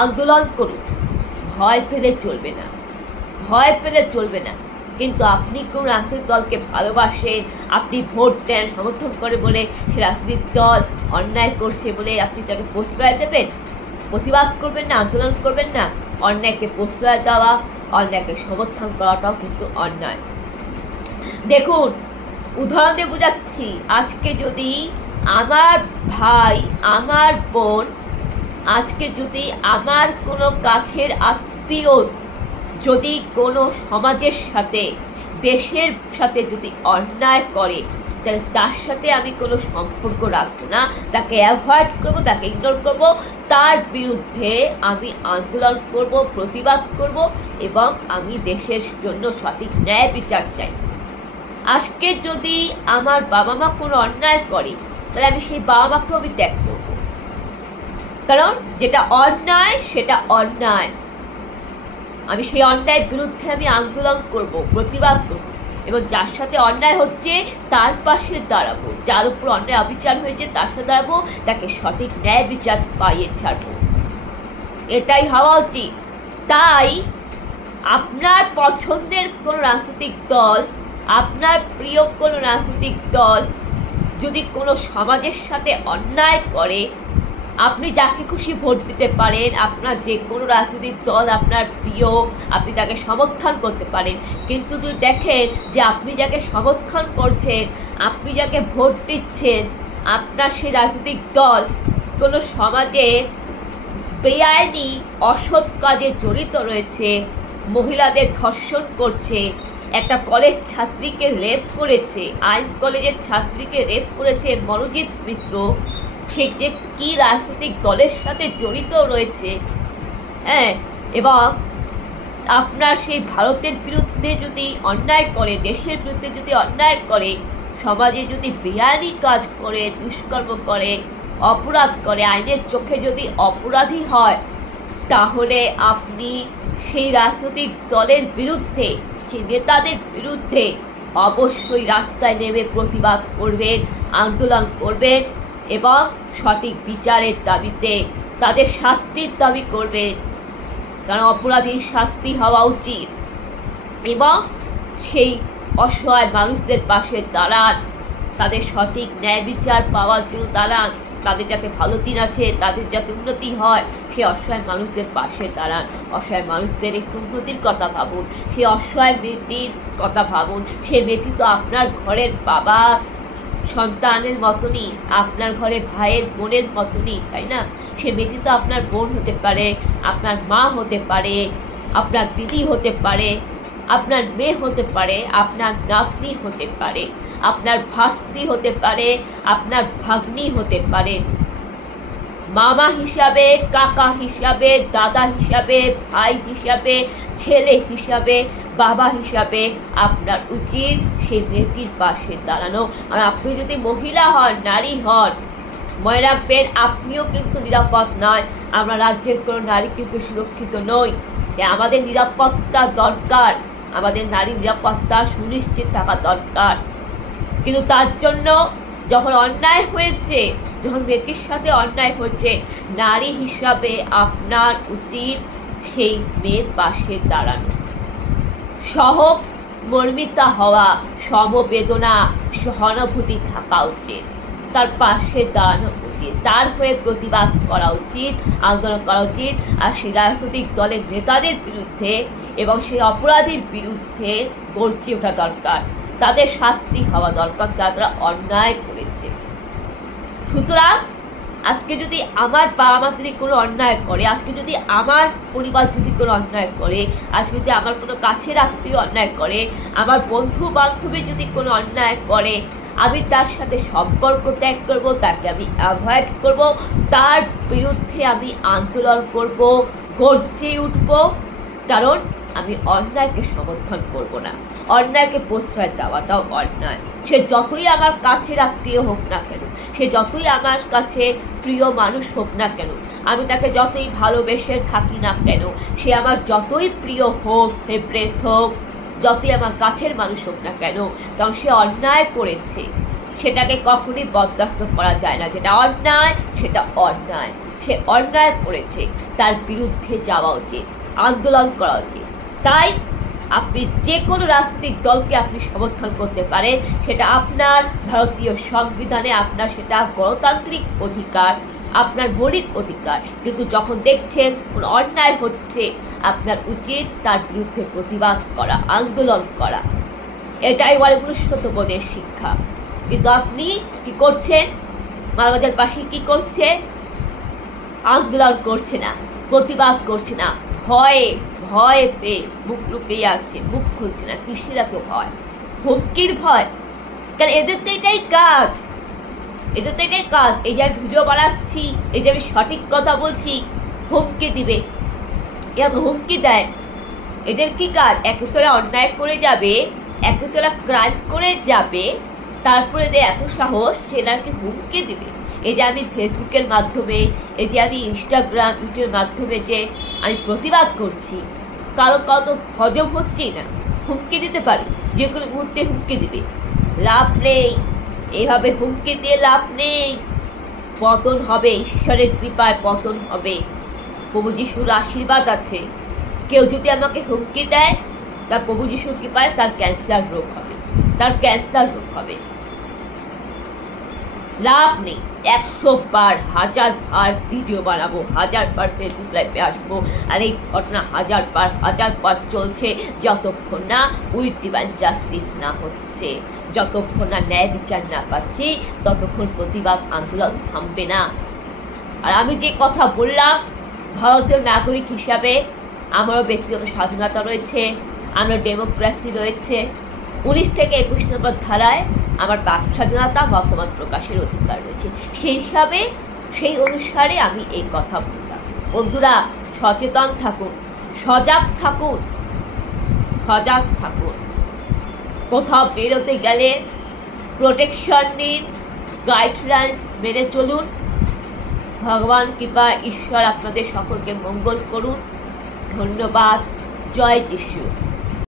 আন্দোলন করুন, ভয় পেলে চলবে না, ভয় পেলে চলবে না। কিন্তু আপনি কোন রাজনৈতিক দলকে ভালোবাসেন, আপনি ভোট দেন, সমর্থন করে বলে সে রাজনৈতিক দল অন্যায় করছে বলে আপনি তাকে প্রশ্রয় দেবেন? প্রতিবাদ করবেন না, আন্দোলন করবেন না? অন্যায়কে প্রশ্রয় দেওয়া, অন্যায়কে সমর্থন করাটাও কিন্তু অন্যায়। দেখুন, উদাহরণ দিয়ে বোঝাচ্ছি। আজকে যদি আমার ভাই, আমার বোন, আজকে যদি আমার কোনো কাছের আত্মীয় যদি কোনো সমাজের সাথে, দেশের সাথে যদি অন্যায় করে, তাহলে তার সাথে আমি কোনো সম্পর্ক রাখবো না, তাকে অ্যাভয়েড করবো, তাকে ইগনোর করবো। তার বিরুদ্ধে আমি আন্দোলন করব, প্রতিবাদ করব, এবং আমি দেশের জন্য সঠিক ন্যায় বিচার চাই। আজকে যদি আমার বাবা মা কোনো অন্যায় করে, তাহলে আমি সেই বাবা মাকেও আমি ত্যাগ করব, কারণ যেটা অন্যায় সেটা অন্যায়। আমি সেই অন্যায়ের বিরুদ্ধে আমি আন্দোলন করব, প্রতিবাদ করব, এবং যার সাথে অন্যায় হচ্ছে তার পাশে দাঁড়াবো, যার উপর অন্যায় অবিচার হয়েছে তার সাথে দাঁড়াবো, তাকে সঠিক ন্যায় বিচার পাইয়ে ছাড়বো। এটাই হওয়া উচিত। তাই আপনার পছন্দের কোন রাজনৈতিক দল, আপনার প্রিয় কোন রাজনৈতিক দল যদি কোনো সমাজের সাথে অন্যায় করে, আপনি যাকে খুশি ভোট দিতে পারেন, আপনার যে কোনো রাজনৈতিক দল আপনার প্রিয়, আপনি তাকে সমর্থন করতে পারেন। কিন্তু যদি দেখেন যে আপনি যাকে সমর্থন করছেন, আপনি যাকে ভোট দিচ্ছেন, আপনার সেই রাজনৈতিক দল কোনো সমাজে বেআইনি অসৎ কাজে জড়িত রয়েছে, মহিলাদের ধর্ষণ করছে, একটা কলেজ ছাত্রীকে রেপ করেছে, আইন কলেজের ছাত্রীকে রেপ করেছে মনোজিৎ মিশ্র, সে যে কি রাজনৈতিক দলের সাথে জড়িত রয়েছে, হ্যাঁ, এবং আপনার সেই ভারতের বিরুদ্ধে যদি অন্যায় করে, দেশের বিরুদ্ধে যদি অন্যায় করে, সমাজে যদি বেআইনি কাজ করে, দুষ্কর্ম করে, অপরাধ করে, আইনের চোখে যদি অপরাধী হয়, তাহলে আপনি সেই রাজনৈতিক দলের বিরুদ্ধে, সেই নেতাদের বিরুদ্ধে অবশ্যই রাস্তায় নেমে প্রতিবাদ করবেন, আন্দোলন করবেন, এবং সঠিক বিচারের দাবিতে তাদের শাস্তির দাবি করবেন, কারণ অপরাধীর শাস্তি হওয়া উচিত। এবং সেই অসহায় মানুষদের পাশে দাঁড়ান, তাদের সঠিক ন্যায় বিচার পাওয়ার জন্য দাঁড়ান, তাদের যাতে ভালো দিন আছে, তাদের যাতে উন্নতি হয়, সেই অসহায় মানুষদের পাশে দাঁড়ান। অসহায় মানুষদের একটু উন্নতির কথা ভাবুন, সেই অসহায় মেয়েটির কথা ভাবুন। সে মেয়েটি তো আপনার ঘরের বাবা সন্তানের মতনই, আপনার ঘরে ভাইয়ের বোনের মতনই, তাই না? সে মেয়েটি তো আপনার বোন হতে পারে, আপনার মা হতে পারে, আপনার দিদি হতে পারে, আপনার মেয়ে হতে পারে, আপনার নাতনি হতে পারে, আপনার ভাস্তি হতে পারে, আপনার ভাগ্নি হতে পারে। মামা হিসাবে, কাকা হিসাবে, দাদা হিসাবে, ভাই হিসাবে, ছেলে হিসাবে, বাবা হিসাবে আপনার উচিত সেই মেয়েটির পাশে দাঁড়ানো। আর আপনি যদি মহিলা হন, নারী হন, মনে রাখবেন আপনিও কিন্তু নিরাপদ নয়। আমরা রাজ্যের কোনো নারী কিন্তু সুরক্ষিত নই। আমাদের নিরাপত্তা দরকার, আমাদের নারী নিরাপত্তা সুনিশ্চিত থাকা দরকার। কিন্তু তার জন্য যখন অন্যায় হয়েছে, যখন মেয়েটির সাথে অন্যায় হয়েছে, নারী হিসাবে আপনার উচিত সেই মেয়ের পাশে দাঁড়ানো, সহমর্মিতা হওয়া, সমবেদনা, সহানুভূতি থাকা উচিত, তার পাশে দাঁড়ানো উচিত, তার হয়ে প্রতিবাদ করা উচিত, আন্দোলন করা উচিত। আর সেই রাজনৈতিক দলের নেতাদের বিরুদ্ধে এবং সেই অপরাধীর বিরুদ্ধে গর্জে ওঠা দরকার, তাদের শাস্তি হওয়া দরকার, তারা অন্যায় করেছে। সুতরাং আজকে যদি আমার বাবা মা যদি কোনো অন্যায় করে, আজকে যদি আমার পরিবার যদি কোনো অন্যায় করে, আজকে যদি আমার কোনো কাছের আত্মীয় অন্যায় করে, আমার বন্ধু বান্ধবী যদি কোনো অন্যায় করে, আমি তার সাথে সম্পর্ক ত্যাগ করব, তাকে আমি অ্যাভয়েড করব, তার বিরুদ্ধে আমি আন্দোলন করব, গর্জে উঠব। কারণ আমি অন্যায়কে সমর্থন করব না, অন্যায়কে প্রশ্রয় দেওয়াটাও অন্যায়। সে যতই আমার কাছের আত্মীয় হোক না কেন, সে যতই আমার কাছে প্রিয় মানুষ হোক না কেন, আমি তাকে যতই ভালোবেসে থাকি না কেন, সে আমার যতই প্রিয় হোক, ফেভারিট হোক, যতই আমার কাছের মানুষ হোক না কেন, কারণ সে অন্যায় করেছে, সেটাকে কখনই বরদাস্ত করা যায় না। যেটা অন্যায় সেটা অন্যায়। সে অন্যায় করেছে তার বিরুদ্ধে যাওয়া উচিত, আন্দোলন করা উচিত। তাই আপনি যে কোনো রাজনৈতিক দলকে আপনি সমর্থন করতে পারেন, সেটা আপনার ভারতীয় সংবিধানে, আপনার সেটা গণতান্ত্রিক অধিকার, আপনার মৌলিক অধিকার। কিন্তু যখন দেখছেন কোনো অন্যায় হচ্ছে, আপনার উচিত তার বিরুদ্ধে প্রতিবাদ করা, আন্দোলন করা। এটাই মনুষ্যত্ব বোধের শিক্ষা। কিন্তু আপনি কি করছেন? মানবাজারবাসী কি করছে? আন্দোলন করছে না, প্রতিবাদ করছে না, ভয়ে ভয় পেয়ে মুখ লুকিয়ে আছে, মুখ খুলছে না। কিসের এত ভয়? হুমকির ভয়? কারণ এদের তো এটাই কাজ, এদের তো এটাই কাজ। এই যে আমি ভিডিও বানাচ্ছি, এই যে আমি সঠিক কথা বলছি, হুমকি দিবে। এরকম হুমকি দেয়। এদের কি কাজ? একে তোরা অন্যায় করে যাবে, একে তোরা ক্রাইম করে যাবে, তারপরে যে এত সাহস সেনাকে হুমকি দিবে। এই যে আমি ফেসবুকের মাধ্যমে, এই যে আমি ইনস্টাগ্রাম, ইউটিউবের মাধ্যমে যে আমি প্রতিবাদ করছি, কারো তো হজম হচ্ছেই না। হুমকি দিতে পারি, যে কোনো মুহূর্তে হুমকি দিবে। লাভ নেই, এভাবে হুমকি দিয়ে লাভ নেই। পতন হবে, ঈশ্বরের কৃপায় পতন হবে। প্রভু যিশুর আশীর্বাদ আছে। কেউ যদি আমাকে হুমকি দেয়, তার প্রভু যিশুর কৃপায় তার ক্যান্সার রোগ হবে, তার ক্যান্সার রোগ হবে। লাভ নেই। 100 বার 1000 বার ভিডিও বানাবো, 1000 বার ফেসবুক লাইভে আসবো, আর এই ঘটনা 1000 বার চলছে, যতক্ষণ না উইথ ডিভাইন জাস্টিস না হচ্ছে, যতক্ষণ না ন্যায় বিচার না পাচ্ছি, ততক্ষণ প্রতিবাদ আন্দোলন থামবে না। আর আমি যে কথা বললাম, ভারতীয় নাগরিক হিসাবে আমারও ব্যক্তিগত স্বাধীনতা রয়েছে, আমার ডেমোক্রেসি রয়েছে। 19 থেকে 21 নম্বর ধারায় আমার বাক স্বাধীনতা, মতামত প্রকাশের অধিকার রয়েছে। সেই হিসাবে, সেই অনুসারে আমি এই কথা বললাম। বন্ধুরা, সচেতন থাকুন, সজাগ থাকুন, সজাগ থাকুন। কোথাও বেরোতে গেলে প্রোটেকশন নিন, গাইডলাইন্স মেনে চলুন। ভগবান কৃপা, ঈশ্বর আপনাদের সকলকে মঙ্গল করুন। ধন্যবাদ। জয় যিশু।